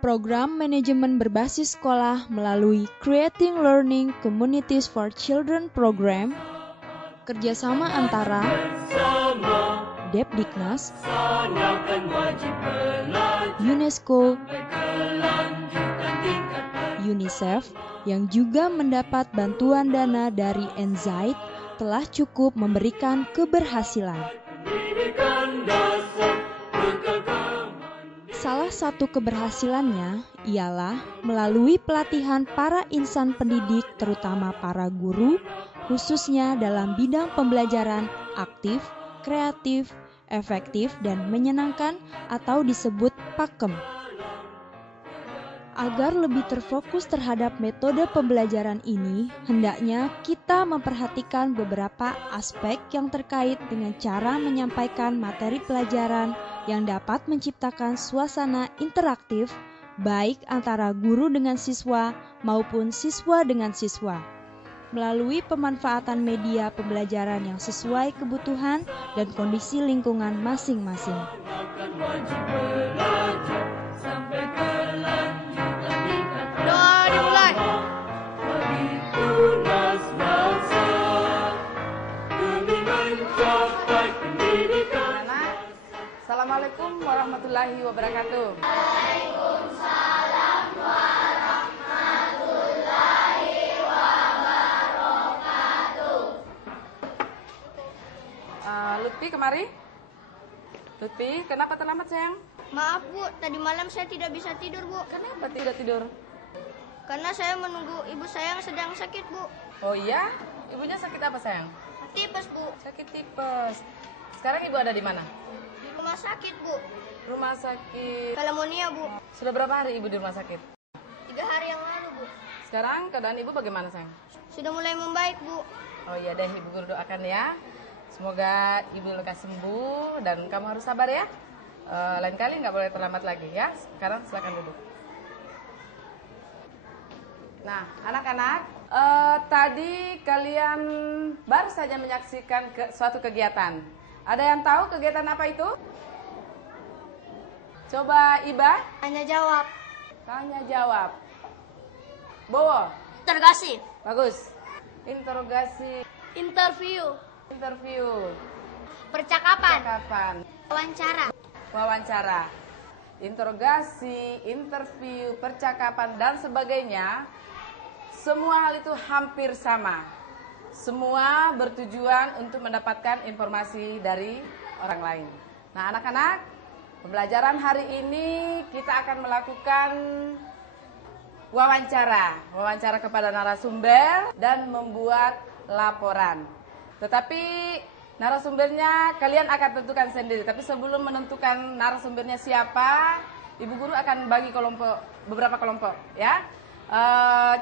Program manajemen berbasis sekolah melalui Creating Learning Communities for Children program, kerjasama antara Depdiknas, UNESCO, UNICEF, yang juga mendapat bantuan dana dari NZAID, telah cukup memberikan keberhasilan. Salah satu keberhasilannya ialah melalui pelatihan para insan pendidik, terutama para guru, khususnya dalam bidang pembelajaran aktif, kreatif, efektif, dan menyenangkan atau disebut PAKEM. Agar lebih terfokus terhadap metode pembelajaran ini, hendaknya kita memperhatikan beberapa aspek yang terkait dengan cara menyampaikan materi pelajaran yang dapat menciptakan suasana interaktif, baik antara guru dengan siswa maupun siswa dengan siswa, melalui pemanfaatan media pembelajaran yang sesuai kebutuhan dan kondisi lingkungan masing-masing. Doa dimulai. Assalamualaikum warahmatullahi wabarakatuh. Waalaikumsalam warahmatullahi wabarakatuh. Lutfi kemari. Lutfi, kenapa terlambat sayang? Maaf Bu, tadi malam saya tidak bisa tidur Bu. Kenapa tidak tidur? Karena saya menunggu ibu saya yang sedang sakit Bu. Oh iya? Ibunya sakit apa sayang? Tipes Bu. Sakit tipes. Sekarang ibu ada di mana? Di rumah sakit Bu. Rumah sakit. Pneumonia Bu. Sudah berapa hari ibu di rumah sakit? 3 hari yang lalu Bu. Sekarang keadaan ibu bagaimana sayang? Sudah mulai membaik Bu. Oh iya deh, ibu guru doakan ya. Semoga ibu lekas sembuh dan kamu harus sabar ya. Lain kali nggak boleh terlambat lagi ya. Sekarang silakan duduk. Nah, anak-anak, tadi kalian baru saja menyaksikan suatu kegiatan. Ada yang tahu kegiatan apa itu? Coba Iba. Tanya jawab. Tanya jawab. Bowo. Interogasi. Bagus. Interogasi. Interview. Interview. Percakapan. Percakapan. Wawancara. Wawancara. Interogasi, interview, percakapan, dan sebagainya. Semua hal itu hampir sama. Semua bertujuan untuk mendapatkan informasi dari orang lain. Nah, anak-anak, pembelajaran hari ini kita akan melakukan wawancara kepada narasumber dan membuat laporan. Tetapi narasumbernya kalian akan tentukan sendiri. Tapi sebelum menentukan narasumbernya siapa, Ibu Guru akan bagi beberapa kelompok, ya.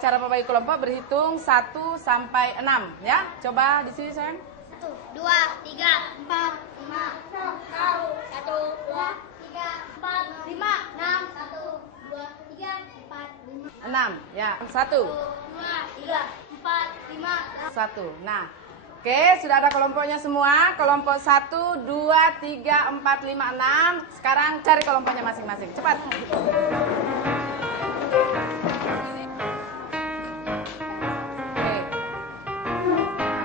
Cara membagi kelompok berhitung 1 sampai 6, ya. Coba di sini sayang. 1, 2, 3, 4, 5, 6, 1, 2, 3, 4, 5, 6, 1, 2, 3, 4, 5, 6, ya. 1, 2, 3, 4, 5, 1. Nah, oke, sudah ada kelompoknya semua. Kelompok 1, 2, 3, 4, 5, 6. Sekarang cari kelompoknya masing-masing. Cepat. Oke.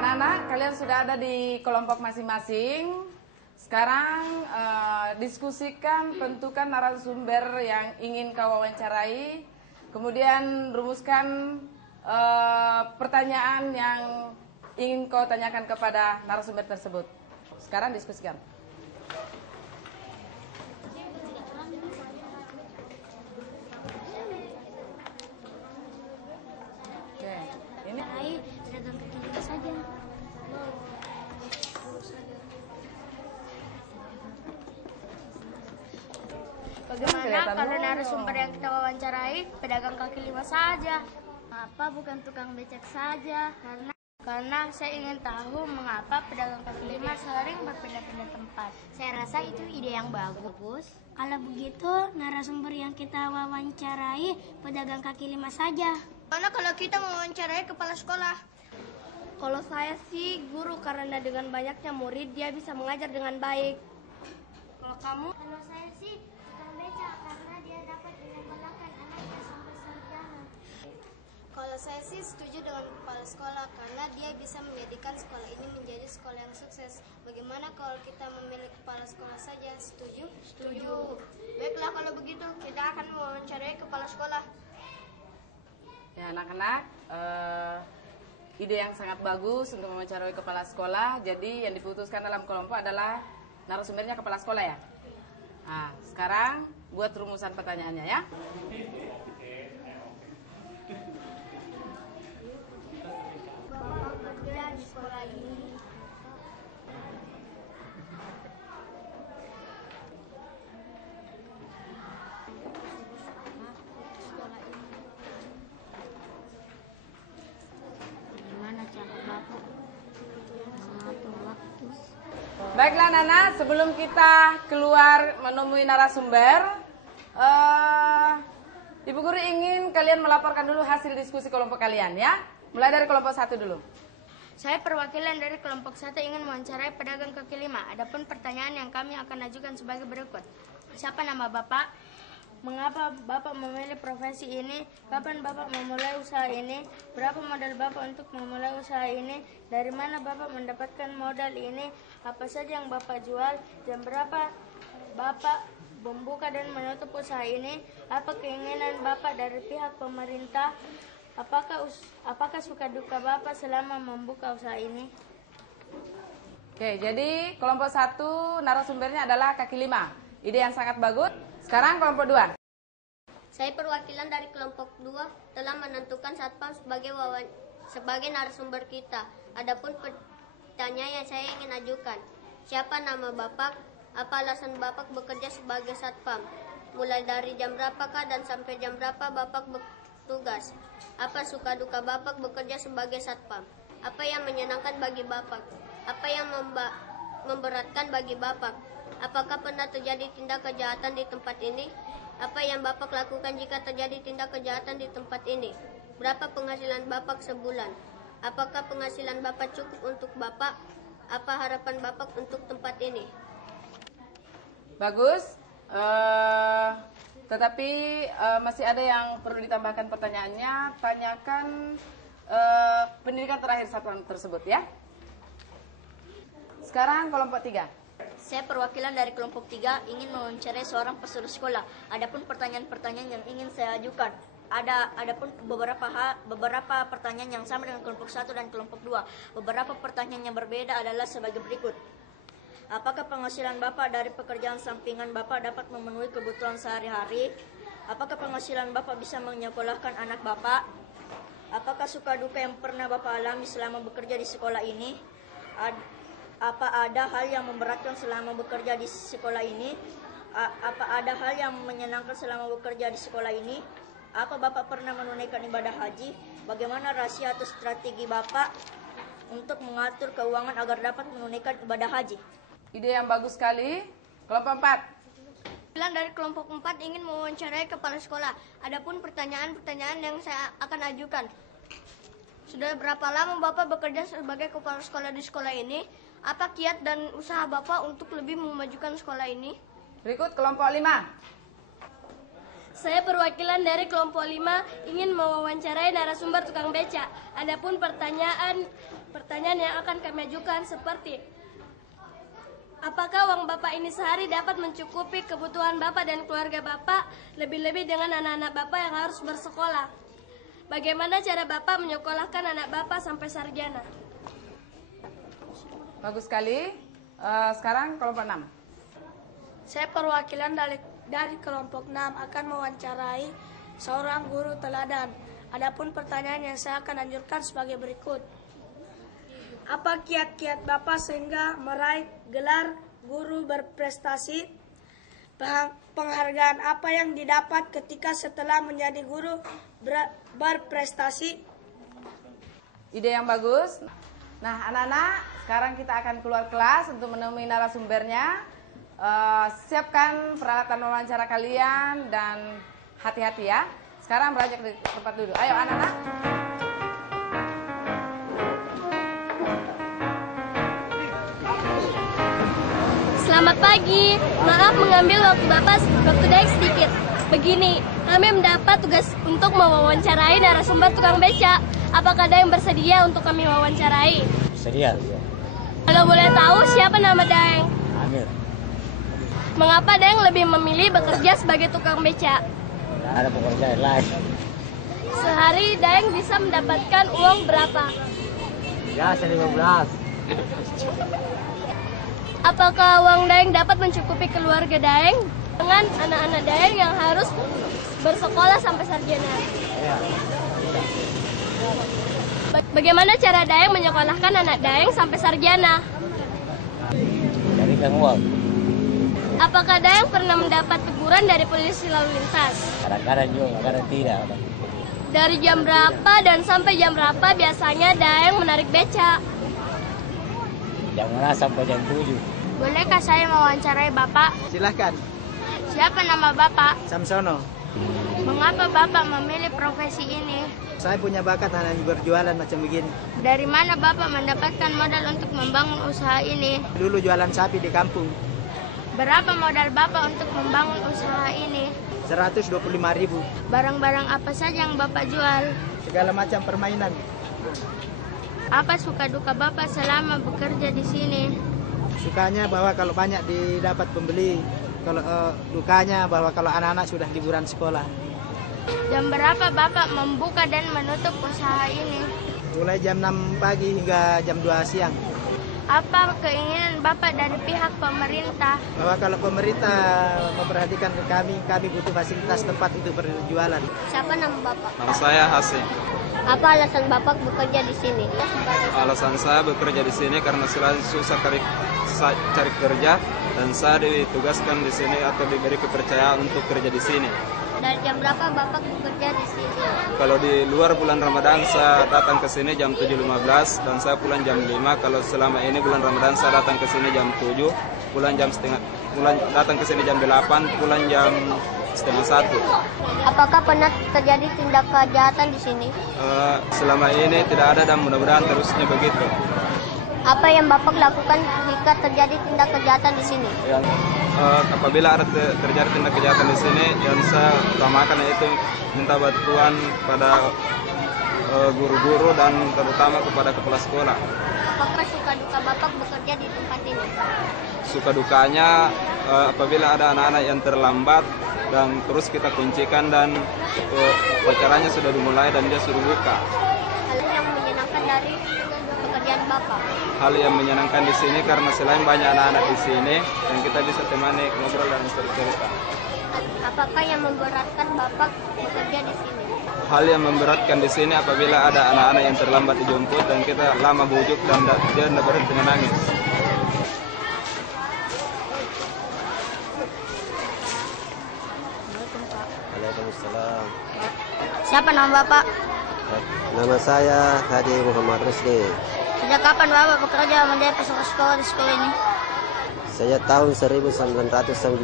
Anak-anak, kalian sudah ada di kelompok masing-masing. Sekarang diskusikan, tentukan narasumber yang ingin kau wawancarai. Kemudian rumuskan pertanyaan yang ingin kau tanyakan kepada narasumber tersebut. Sekarang diskusikan. Oke, ini pedagang kaki lima saja. Bagaimana kalau narasumber yang kita wawancarai pedagang kaki lima saja? Apa bukan tukang becak saja? Karena saya ingin tahu mengapa pedagang kaki lima sering berpindah-pindah tempat. Saya rasa itu ide yang bagus. Kalau begitu, narasumber yang kita wawancarai pedagang kaki lima saja. Mana kalau kita mewawancarai kepala sekolah? Kalau saya sih guru, karena dengan banyaknya murid dia bisa mengajar dengan baik. Kalau kamu? Kalau saya sih tukang becak, karena dia dapat menyekolahkan saya sih setuju dengan kepala sekolah karena dia bisa menjadikan sekolah ini menjadi sekolah yang sukses. Bagaimana kalau kita memilih kepala sekolah saja? Setuju? Setuju. Baiklah kalau begitu kita akan mewawancarai kepala sekolah. Ya anak-anak, ide yang sangat bagus untuk mewawancarai kepala sekolah. Jadi yang diputuskan dalam kelompok adalah narasumbernya kepala sekolah ya. Nah, sekarang buat rumusan pertanyaannya ya. Bapak bekerja di sekolah ini. Gimana cara Bapak mengatur waktu? Baiklah Nana, sebelum kita keluar menemui narasumber, Ibu Guru ingin kalian melaporkan dulu hasil diskusi kelompok kalian ya. Mulai dari kelompok 1 dulu. Saya perwakilan dari kelompok 1 ingin mewawancarai pedagang kaki lima. Adapun pertanyaan yang kami akan ajukan sebagai berikut. Siapa nama Bapak? Mengapa Bapak memilih profesi ini? Kapan Bapak memulai usaha ini? Berapa modal Bapak untuk memulai usaha ini? Dari mana Bapak mendapatkan modal ini? Apa saja yang Bapak jual? Jam berapa Bapak membuka dan menutup usaha ini? Apa keinginan Bapak dari pihak pemerintah? Apakah suka duka Bapak selama membuka usaha ini? Oke, jadi kelompok 1 narasumbernya adalah kaki lima. Ide yang sangat bagus. Sekarang kelompok 2. Saya perwakilan dari kelompok 2 telah menentukan satpam sebagai narasumber kita. Adapun pertanyaan yang saya ingin ajukan, siapa nama Bapak? Apa alasan Bapak bekerja sebagai satpam? Mulai dari jam berapakah dan sampai jam berapa Bapak bertugas? Apa suka duka Bapak bekerja sebagai satpam? Apa yang menyenangkan bagi Bapak? Apa yang memberatkan bagi Bapak? Apakah pernah terjadi tindak kejahatan di tempat ini? Apa yang Bapak lakukan jika terjadi tindak kejahatan di tempat ini? Berapa penghasilan Bapak sebulan? Apakah penghasilan Bapak cukup untuk Bapak? Apa harapan Bapak untuk tempat ini? Bagus. Tetapi masih ada yang perlu ditambahkan pertanyaannya. Tanyakan pendidikan terakhir satpam tersebut ya. Sekarang kelompok 3. Saya perwakilan dari kelompok 3 ingin mewawancarai seorang pesuruh sekolah. Adapun pertanyaan-pertanyaan yang ingin saya ajukan, adapun beberapa pertanyaan yang sama dengan kelompok 1 dan kelompok 2. Beberapa pertanyaan yang berbeda adalah sebagai berikut. Apakah penghasilan Bapak dari pekerjaan sampingan Bapak dapat memenuhi kebutuhan sehari-hari? Apakah penghasilan Bapak bisa menyekolahkan anak Bapak? Apakah suka duka yang pernah Bapak alami selama bekerja di sekolah ini? Apa ada hal yang memberatkan selama bekerja di sekolah ini? Apa ada hal yang menyenangkan selama bekerja di sekolah ini? Apa Bapak pernah menunaikan ibadah haji? Bagaimana rahasia atau strategi Bapak untuk mengatur keuangan agar dapat menunaikan ibadah haji? Ide yang bagus sekali. Kelompok 4. Dari kelompok 4 ingin mewawancarai kepala sekolah. Adapun pertanyaan-pertanyaan yang saya akan ajukan. Sudah berapa lama Bapak bekerja sebagai kepala sekolah di sekolah ini? Apa kiat dan usaha Bapak untuk lebih memajukan sekolah ini? Berikut kelompok 5. Saya perwakilan dari kelompok 5 ingin mewawancarai narasumber tukang beca. Adapun pertanyaan yang akan kami ajukan seperti: apakah uang Bapak ini sehari dapat mencukupi kebutuhan Bapak dan keluarga Bapak, lebih-lebih dengan anak-anak Bapak yang harus bersekolah? Bagaimana cara Bapak menyekolahkan anak Bapak sampai sarjana? Bagus sekali. Sekarang kelompok 6. Saya perwakilan dari kelompok 6 akan mewawancarai seorang guru teladan. Adapun pertanyaan yang saya akan anjurkan sebagai berikut. Apa kiat-kiat Bapak sehingga meraih gelar guru berprestasi? Penghargaan apa yang didapat ketika setelah menjadi guru berprestasi? Ide yang bagus. Nah, anak-anak, sekarang kita akan keluar kelas untuk menemui narasumbernya. Siapkan peralatan wawancara kalian dan hati-hati ya. Sekarang beranjak di tempat duduk. Ayo anak-anak. Selamat pagi, maaf mengambil waktu Bapak waktu sedikit. Begini, kami mendapat tugas untuk mewawancarai narasumber tukang beca. Apakah ada yang bersedia untuk kami wawancarai? Sedia, ya. Kalau boleh tahu, siapa nama Daeng? Amir. Mengapa Daeng lebih memilih bekerja sebagai tukang beca? Tidak ada pekerjaan lain. Sehari Daeng bisa mendapatkan uang berapa? Ya, 15. Apakah uang Daeng dapat mencukupi keluarga Daeng dengan anak-anak Daeng yang harus bersekolah sampai sarjana? Ya. Bagaimana cara Daeng menyekolahkan anak Daeng sampai sarjana? Carikan uang. Apakah Daeng pernah mendapat teguran dari polisi lalu lintas? Kadang-kadang juga, kadang tidak. Dari jam berapa dan sampai jam berapa biasanya Daeng menarik beca? Jam 6 sampai jam 7. Bolehkah saya mewawancarai Bapak? Silahkan, Siapa nama Bapak? Samsono. Mengapa Bapak memilih profesi ini? Saya punya bakat hanya berjualan macam begini. Dari mana Bapak mendapatkan modal untuk membangun usaha ini? Dulu jualan sapi di kampung, Berapa modal Bapak untuk membangun usaha ini? 125.000. Barang-barang apa saja yang Bapak jual? Segala macam permainan. Apa suka duka Bapak selama bekerja di sini? Sukanya bahwa kalau banyak didapat pembeli, kalau dukanya bahwa kalau anak-anak sudah liburan sekolah. Jam berapa Bapak membuka dan menutup usaha ini? Mulai jam 6 pagi hingga jam 2 siang. Apa keinginan Bapak dari pihak pemerintah? Bahwa kalau pemerintah memperhatikan ke kami butuh fasilitas tempat untuk berjualan. Siapa nama Bapak? Nama saya Hasim. Apa alasan Bapak bekerja di sini? Alasan saya bekerja di sini karena selalu susah cari kerja dan saya ditugaskan di sini atau diberi kepercayaan untuk kerja di sini. Dari jam berapa Bapak bekerja di sini? Kalau di luar bulan Ramadan saya datang ke sini jam 7.15 dan saya pulang jam 5. Kalau selama ini bulan Ramadan saya datang ke sini jam 7, datang ke sini jam 8, pulang jam setengah 1. Apakah pernah terjadi tindak kejahatan di sini? Selama ini tidak ada dan mudah-mudahan terusnya begitu. Apa yang Bapak lakukan jika terjadi tindak kejahatan di sini? Apabila ada terjadi tindak kejahatan di sini, yang saya utamakan yaitu minta bantuan pada guru-guru dan terutama kepada kepala sekolah. Apakah suka duka Bapak bekerja di tempat ini? Suka dukanya apabila ada anak-anak yang terlambat dan terus kita kuncikan dan acaranya sudah dimulai dan dia suruh buka. Hal yang menyenangkan dari pekerjaan Bapak? Hal yang menyenangkan di sini karena selain banyak anak-anak di sini dan kita bisa temani ngobrol dan cerita. Apakah yang memberatkan Bapak bekerja di sini? Hal yang memberatkan di sini apabila ada anak-anak yang terlambat dijemput dan kita lama bujuk dan dia tidak berhenti menangis. Waalaikumsalam. Siapa nama Bapak? Nama saya Haji Muhammad Rusdi. Sejak kapan Bapak bekerja menjadi peserta sekolah di sekolah ini? Saya tahun 1996.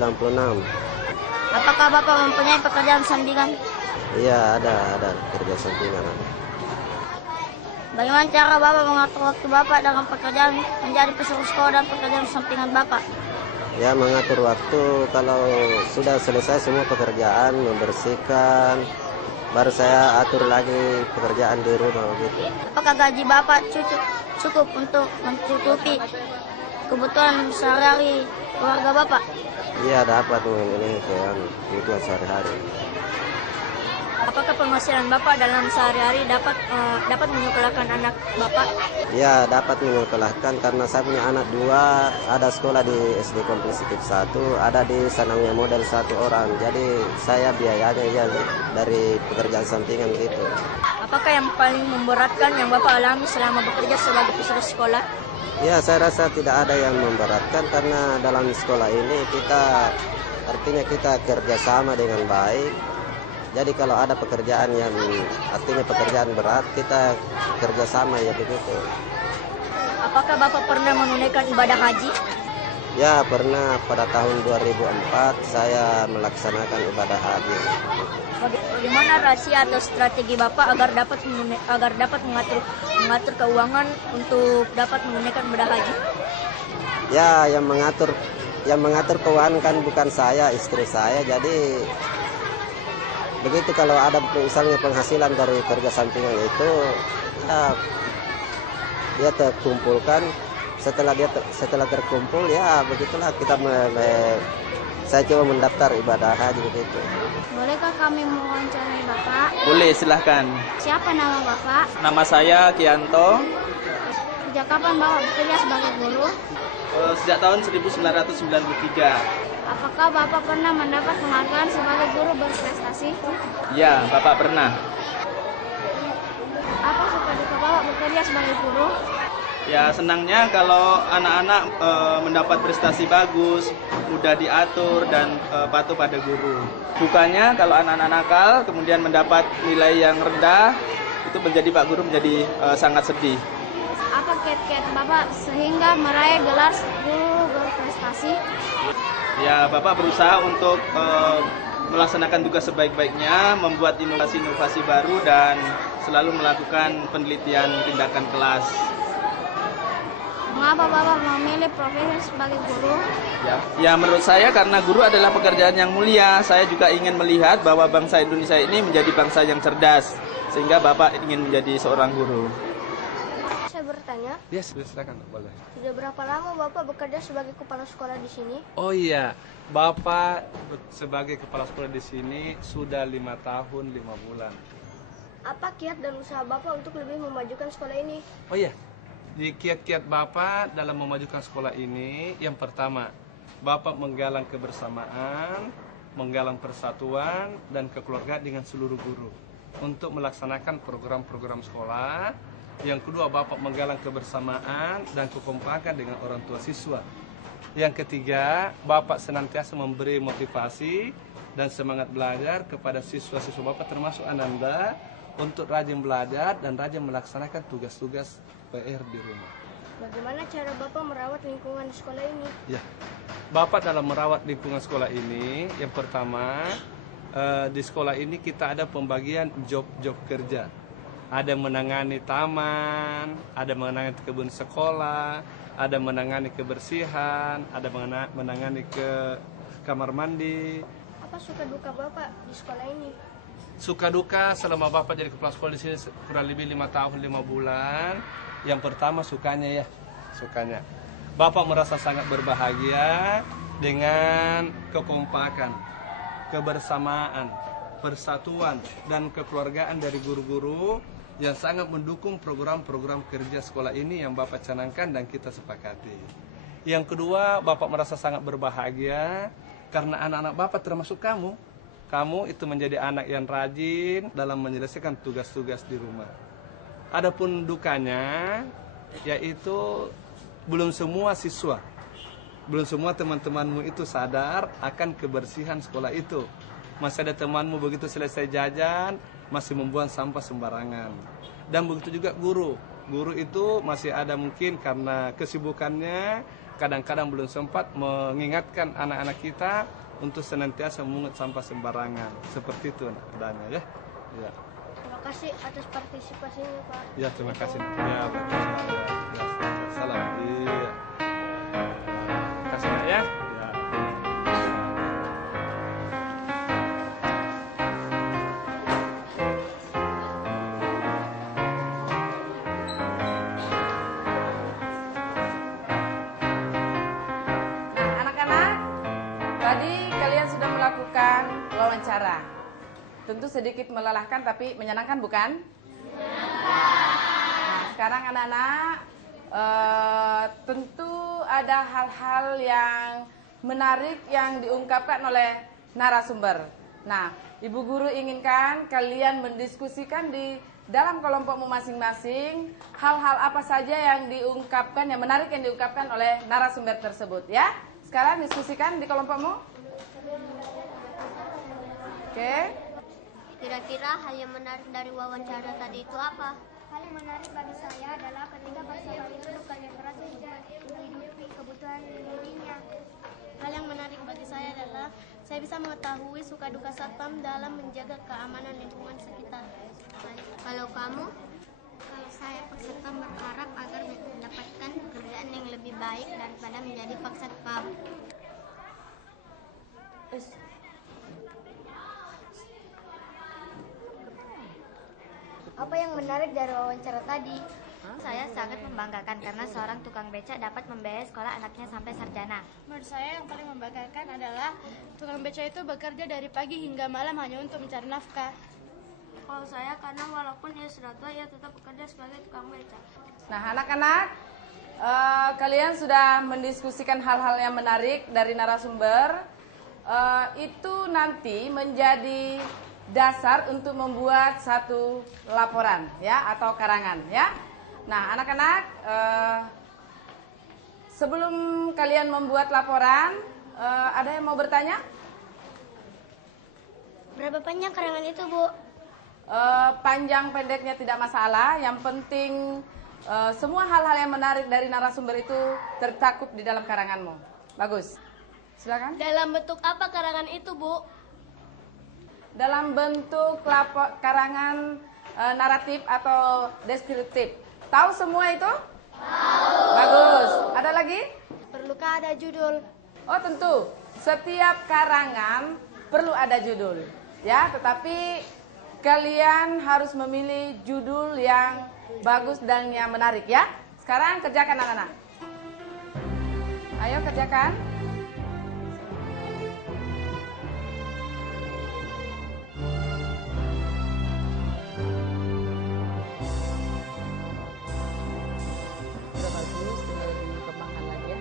Apakah Bapak mempunyai pekerjaan sampingan? Iya, ada kerja sampingan. Bagaimana cara Bapak mengatur waktu Bapak dalam pekerjaan menjadi peserta sekolah dan pekerjaan sampingan Bapak? Ya, mengatur waktu kalau sudah selesai semua pekerjaan, membersihkan, baru saya atur lagi pekerjaan di rumah gitu. Apakah gaji Bapak cukup untuk mencukupi kebutuhan sehari-hari keluarga Bapak? Iya, dapat memenuhi kebutuhan sehari-hari. Apakah penghasilan Bapak dalam sehari-hari dapat menyekolahkan anak Bapak? Ya, dapat menyekolahkan karena saya punya anak 2, ada sekolah di SD Komplesif 1, ada di Sanangnya Model 1 orang. Jadi saya biayanya ya dari pekerjaan sampingan gitu. Apakah yang paling memberatkan yang Bapak alami selama bekerja sebagai peserta sekolah? Ya, saya rasa tidak ada yang memberatkan karena dalam sekolah ini artinya kita kerjasama dengan baik. Jadi kalau ada pekerjaan yang artinya pekerjaan berat, kita kerjasama ya begitu. Apakah Bapak pernah menunaikan ibadah haji? Ya, pernah pada tahun 2004 saya melaksanakan ibadah haji. Bagaimana rahasia atau strategi Bapak agar dapat mengatur keuangan untuk dapat menunaikan ibadah haji? Ya, yang mengatur keuangan kan bukan saya, istri saya. Jadi Begitu kalau ada misalnya penghasilan dari kerja sampingan itu, ya, dia terkumpulkan. Setelah terkumpul, ya begitulah kita saya coba mendaftar ibadah haji begitu. Bolehkah kami mewawancarai Bapak? Boleh, silahkan. Siapa nama Bapak? Nama saya Kianto. Sejak kapan Bapak bekerja sebagai guru? Sejak tahun 1993. Apakah Bapak pernah mendapat penghargaan sebagai guru berprestasi? Ya, Bapak pernah. Apa suka duka Bapak bekerja sebagai guru? Ya, senangnya kalau anak-anak mendapat prestasi bagus, mudah diatur dan patuh pada guru. Dukanya kalau anak-anak nakal kemudian mendapat nilai yang rendah, itu menjadi Pak Guru menjadi sangat sedih. Apa kiat-kiat Bapak sehingga meraih gelar guru berprestasi? Ya, Bapak berusaha untuk melaksanakan tugas sebaik-baiknya, membuat inovasi-inovasi baru dan selalu melakukan penelitian tindakan kelas. Mengapa Bapak memilih profesi sebagai guru? Ya, menurut saya karena guru adalah pekerjaan yang mulia. Saya juga ingin melihat bahwa bangsa Indonesia ini menjadi bangsa yang cerdas, sehingga Bapak ingin menjadi seorang guru. Saya bertanya. Yes, silakan, boleh. Sudah berapa lama Bapak bekerja sebagai kepala sekolah di sini? Oh iya, Bapak sebagai kepala sekolah di sini sudah 5 tahun 5 bulan. Apa kiat dan usaha Bapak untuk lebih memajukan sekolah ini? Oh iya, di kiat-kiat Bapak dalam memajukan sekolah ini, yang pertama, Bapak menggalang kebersamaan, menggalang persatuan dan kekeluargaan dengan seluruh guru untuk melaksanakan program-program sekolah. Yang kedua, Bapak menggalang kebersamaan dan kekompakan dengan orang tua siswa. Yang ketiga, Bapak senantiasa memberi motivasi dan semangat belajar kepada siswa-siswa Bapak termasuk Ananda untuk rajin belajar dan rajin melaksanakan tugas-tugas PR di rumah. Bagaimana cara Bapak merawat lingkungan di sekolah ini? Ya, Bapak dalam merawat lingkungan sekolah ini, yang pertama, di sekolah ini kita ada pembagian job-job kerja. Ada menangani taman, ada menangani kebun sekolah, ada menangani kebersihan, ada menangani ke kamar mandi. Apa suka duka Bapak di sekolah ini? Suka duka selama Bapak jadi kepala sekolah di sini kurang lebih 5 tahun 5 bulan. Yang pertama sukanya. Bapak merasa sangat berbahagia dengan kekompakan, kebersamaan, persatuan dan kekeluargaan dari guru-guru yang sangat mendukung program-program kerja sekolah ini yang Bapak canangkan dan kita sepakati. Yang kedua, Bapak merasa sangat berbahagia karena anak-anak Bapak termasuk kamu. Kamu itu menjadi anak yang rajin dalam menyelesaikan tugas-tugas di rumah. Adapun dukanya, yaitu belum semua siswa, belum semua teman-temanmu itu sadar akan kebersihan sekolah itu. Masih ada temanmu begitu selesai jajan, masih membuang sampah sembarangan. Dan begitu juga guru. Guru itu masih ada mungkin karena kesibukannya, kadang-kadang belum sempat mengingatkan anak-anak kita untuk senantiasa memungut sampah sembarangan. Seperti itu adanya ya. Ya. Terima kasih atas partisipasinya Pak. Ya, terima kasih. Ya, salam. Iya. Terima kasih Nak ya. Tadi kalian sudah melakukan wawancara. Tentu sedikit melelahkan tapi menyenangkan bukan? Nah, sekarang anak-anak tentu ada hal-hal yang menarik yang diungkapkan oleh narasumber. Nah, Ibu Guru inginkan kalian mendiskusikan di dalam kelompokmu masing-masing hal-hal apa saja yang diungkapkan, yang menarik yang diungkapkan oleh narasumber tersebut ya. Sekarang diskusikan di kelompokmu. Oke. Kira-kira hal yang menarik dari wawancara tadi itu apa? Hal yang menarik bagi saya adalah ketika Pak Sapari itu bekerja keras untuk menghidupi kebutuhan dirinya. Hal yang menarik bagi saya adalah saya bisa mengetahui suka duka satpam dalam menjaga keamanan lingkungan sekitar. Kalau kamu? Kalau saya Pak Satpam berharap agar mendapatkan pekerjaan yang lebih baik daripada menjadi Pak Satpam. Apa yang menarik dari wawancara tadi? Saya sangat membanggakan karena seorang tukang beca dapat membiayai sekolah anaknya sampai sarjana. Menurut saya yang paling membanggakan adalah tukang beca itu bekerja dari pagi hingga malam hanya untuk mencari nafkah. Kalau saya karena walaupun ia sudah tua, ia tetap bekerja sebagai tukang beca. Nah, anak-anak, kalian sudah mendiskusikan hal-hal yang menarik dari narasumber. Itu nanti menjadi dasar untuk membuat satu laporan, ya, atau karangan, ya. Nah, anak-anak, sebelum kalian membuat laporan, ada yang mau bertanya? Berapa panjang karangan itu, Bu? Panjang pendeknya tidak masalah. Yang penting semua hal-hal yang menarik dari narasumber itu tercakup di dalam karanganmu. Bagus. Silakan. Dalam bentuk apa karangan itu, Bu? Dalam bentuk karangan naratif atau deskriptif. Tahu semua itu? Tahu. Bagus. Ada lagi? Perlukah ada judul? Oh, tentu. Setiap karangan perlu ada judul. Ya, tetapi kalian harus memilih judul yang bagus dan yang menarik, ya. Sekarang kerjakan, anak-anak. Ayo kerjakan. Sudah bagus, tinggal dikembangkan lagi, ya.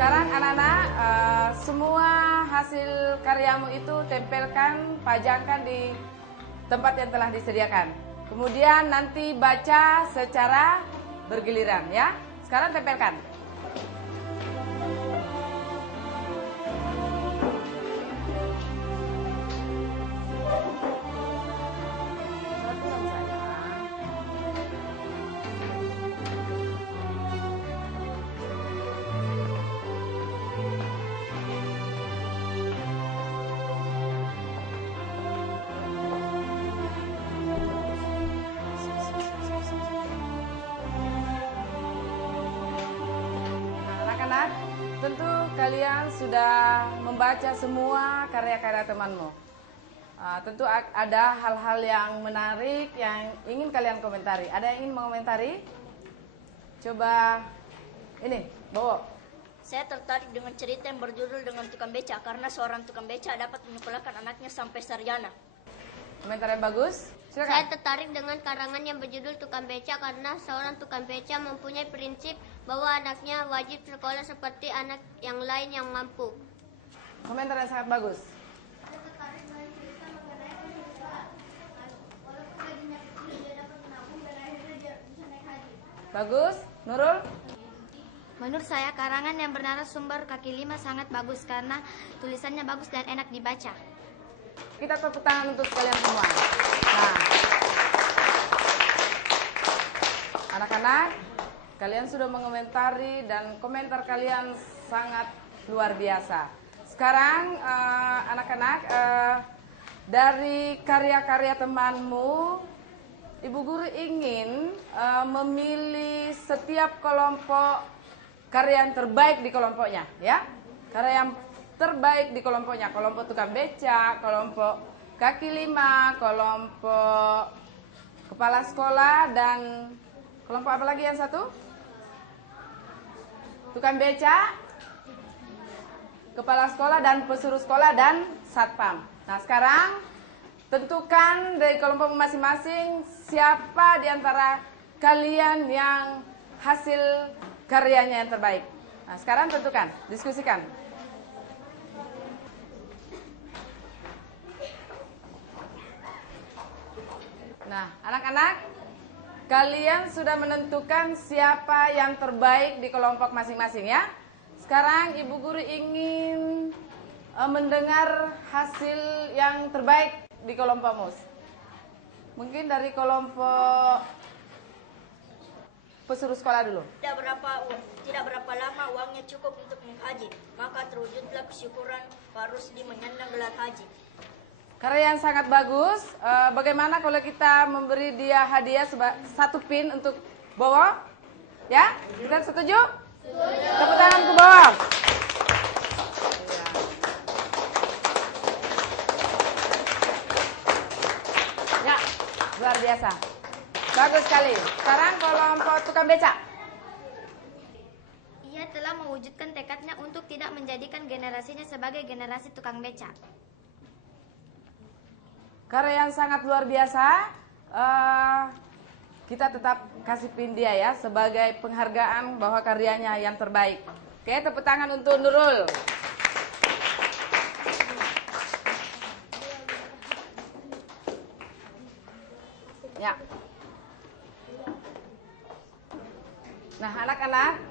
Sekarang anak-anak, semua hasil karyamu itu tempelkan, pajangkan di tempat yang telah disediakan. Kemudian nanti baca secara bergiliran, ya. Sekarang tempelkan. Tentu kalian sudah membaca semua karya-karya temanmu. Tentu ada hal-hal yang menarik yang ingin kalian komentari. Ada yang ingin mengomentari? Coba ini, Bowo. Saya tertarik dengan cerita yang berjudul dengan tukang beca karena seorang tukang beca dapat menyekolahkan anaknya sampai sarjana. Komentar yang bagus. Silakan. Saya tertarik dengan karangan yang berjudul Tukang Beca karena seorang tukang beca mempunyai prinsip bahwa anaknya wajib sekolah seperti anak yang lain yang mampu. Komentar yang sangat bagus. Bagus, Nurul. Menurut saya karangan yang bernarasumber kaki 5 sangat bagus karena tulisannya bagus dan enak dibaca. Kita tepuk tangan untuk kalian semua. Nah, anak-anak, kalian sudah mengomentari dan komentar kalian sangat luar biasa. Sekarang anak-anak, dari karya-karya temanmu, Ibu Guru ingin memilih setiap kelompok karya yang terbaik di kelompoknya, ya. Karya yang terbaik di kelompoknya, kelompok tukang beca, kelompok kaki 5, kelompok kepala sekolah, dan kelompok apa lagi yang satu? Tukang beca, kepala sekolah, dan pesuruh sekolah, dan satpam. Nah, sekarang tentukan dari kelompok masing-masing siapa di antara kalian yang hasil karyanya yang terbaik. Nah, sekarang tentukan, diskusikan. Nah, anak-anak, kalian sudah menentukan siapa yang terbaik di kelompok masing-masing, ya. Sekarang Ibu Guru ingin mendengar hasil yang terbaik di kelompokmu. Mungkin dari kelompok pesuruh sekolah dulu. Tidak berapa lama uangnya cukup untuk menghaji, maka terwujudlah kesyukuran Pak Rusdi menyandang gelar haji. Karya yang sangat bagus. Bagaimana kalau kita memberi dia hadiah 1 pin untuk bawah? Ya, kita setuju? Setuju. Tepuk tangan ke bawah. Ya, luar biasa. Bagus sekali. Sekarang kelompok tukang becak. Ia telah mewujudkan tekadnya untuk tidak menjadikan generasinya sebagai generasi tukang becak. Karya yang sangat luar biasa. Kita tetap kasih pin dia ya sebagai penghargaan bahwa karyanya yang terbaik. Oke, tepuk tangan untuk Nurul. Ya. Nah, anak-anak,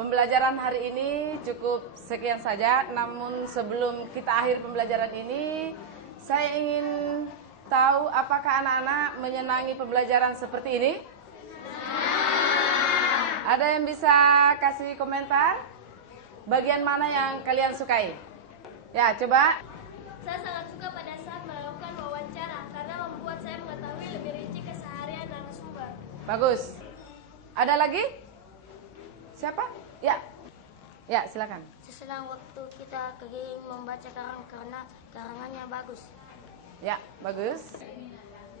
pembelajaran hari ini cukup sekian saja. Namun sebelum kita akhir pembelajaran ini, saya ingin tahu apakah anak-anak menyenangi pembelajaran seperti ini? Ada yang bisa kasih komentar? Bagian mana yang kalian sukai? Ya, coba. Saya sangat suka pada saat melakukan wawancara karena membuat saya mengetahui lebih rinci keseharian narasumber. Bagus. Ada lagi? Siapa? Ya. Ya, silakan. Seselang waktu kita keliling membaca karang karena karangannya bagus. Ya, bagus.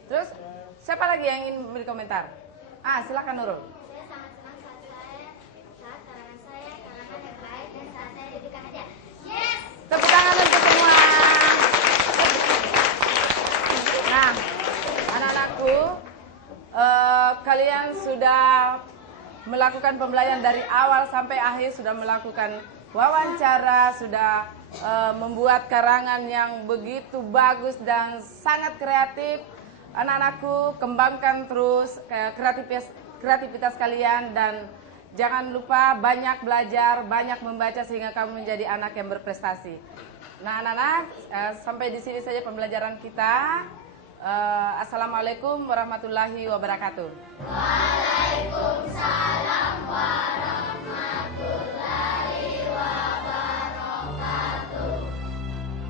Terus, siapa lagi yang ingin beri komentar? Silakan Nurul. Saya sangat senang saat karangan saya karangan yang baik dan saat saya diberikan hadiah. Yes! Tepuk tangan untuk semua. Nah, anak-anakku, kalian sudah melakukan pembelajaran dari awal sampai akhir, sudah melakukan wawancara, sudah membuat karangan yang begitu bagus dan sangat kreatif. Anak-anakku, kembangkan terus kreativitas kalian dan jangan lupa banyak belajar, banyak membaca sehingga kamu menjadi anak yang berprestasi. Nah, anak-anak, sampai di sini saja pembelajaran kita. Assalamualaikum warahmatullahi wabarakatuh. Waalaikumsalam warahmatullahi wabarakatuh.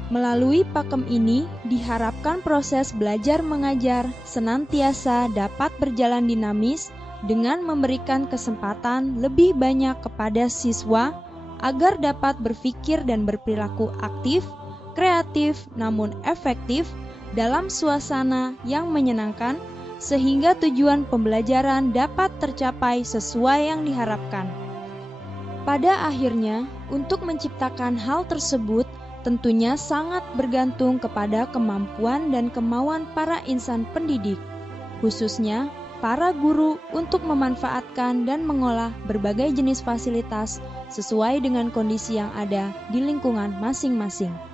Melalui pakem ini diharapkan proses belajar mengajar senantiasa dapat berjalan dinamis dengan memberikan kesempatan lebih banyak kepada siswa agar dapat berpikir dan berperilaku aktif, kreatif namun efektif dalam suasana yang menyenangkan sehingga tujuan pembelajaran dapat tercapai sesuai yang diharapkan. Pada akhirnya, untuk menciptakan hal tersebut tentunya sangat bergantung kepada kemampuan dan kemauan para insan pendidik, khususnya para guru untuk memanfaatkan dan mengolah berbagai jenis fasilitas sesuai dengan kondisi yang ada di lingkungan masing-masing.